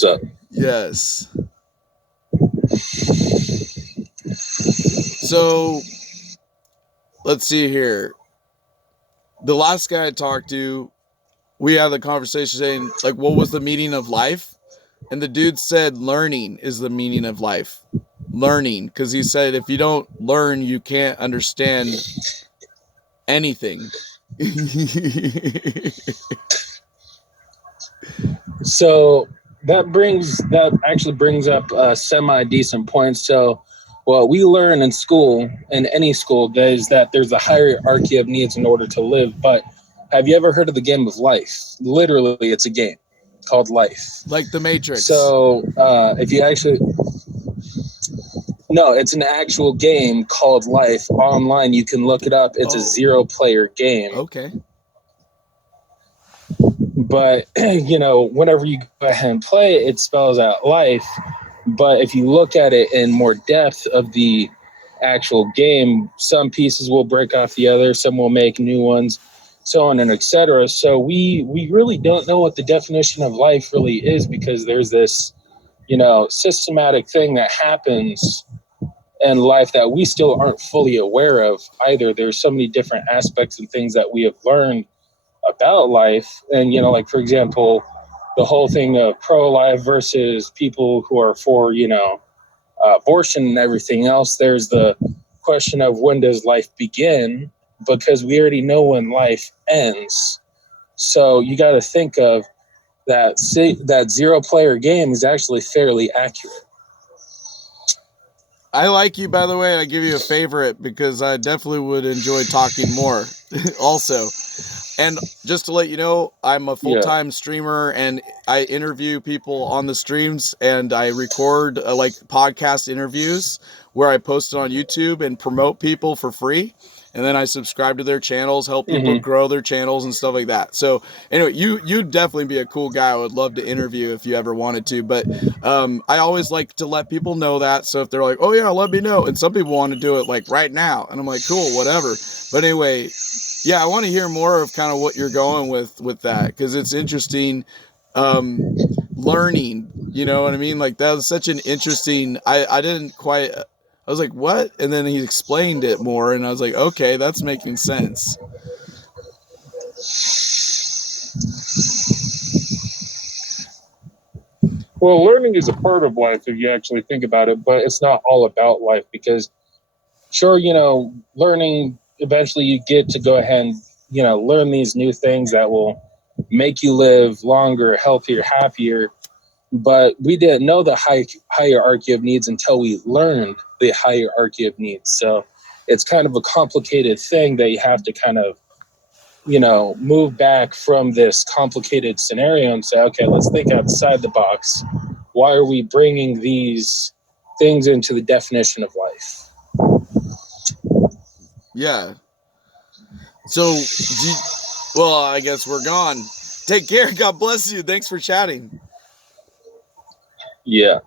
What's up? Yes. So, let's see here. The last guy I talked to, we had the conversation saying, like, what was the meaning of life? And the dude said learning is the meaning of life. Learning, because he said if you don't learn, you can't understand anything. So that actually brings up a semi-decent point. So what we learn in school, in any school, is that there's a hierarchy of needs in order to live. But have you ever heard of the game of life? Literally, it's a game called life. Like the Matrix. So if you actually... No, it's an actual game called Life. Online, you can look it up. It's a 0-player game. Okay. But, whenever you go ahead and play it, it spells out life. But if you look at it in more depth of the actual game, some pieces will break off the other, some will make new ones, so on and etc. So we really don't know what the definition of life really is, because there's this, systematic thing that happens in life that we still aren't fully aware of either. There's so many different aspects and things that we have learned about life. And, like, for example, the whole thing of pro-life versus people who are for, abortion and everything else. There's the question of when does life begin, because we already know when life ends. So you got to think of that 0-player game is actually fairly accurate. I like you, by the way. I give you a favorite because I definitely would enjoy talking more also. And just to let you know, I'm a full-time streamer, and I interview people on the streams, and I record like podcast interviews where I post it on YouTube and promote people for free. And then I subscribe to their channels, help people grow their channels and stuff like that. So anyway, you'd definitely be a cool guy. I would love to interview if you ever wanted to. But I always like to let people know that. So if they're like, oh yeah, let me know. And some people want to do it like right now. And I'm like, cool, whatever. But anyway, yeah, I want to hear more of kind of what you're going with that, because it's interesting. Learning, you know what I mean? Like that was such an interesting, I didn't quite, I was like, what? And then he explained it more, and I was like, okay, that's making sense. Well, learning is a part of life if you actually think about it, but it's not all about life, because sure, learning, eventually you get to go ahead and, learn these new things that will make you live longer, healthier, happier. But we didn't know the hierarchy of needs until we learned the hierarchy of needs. So it's kind of a complicated thing that you have to kind of, move back from this complicated scenario and say, okay, let's think outside the box. Why are we bringing these things into the definition of life? Yeah. So, well, I guess we're gone. Take care. God bless you. Thanks for chatting. Yeah.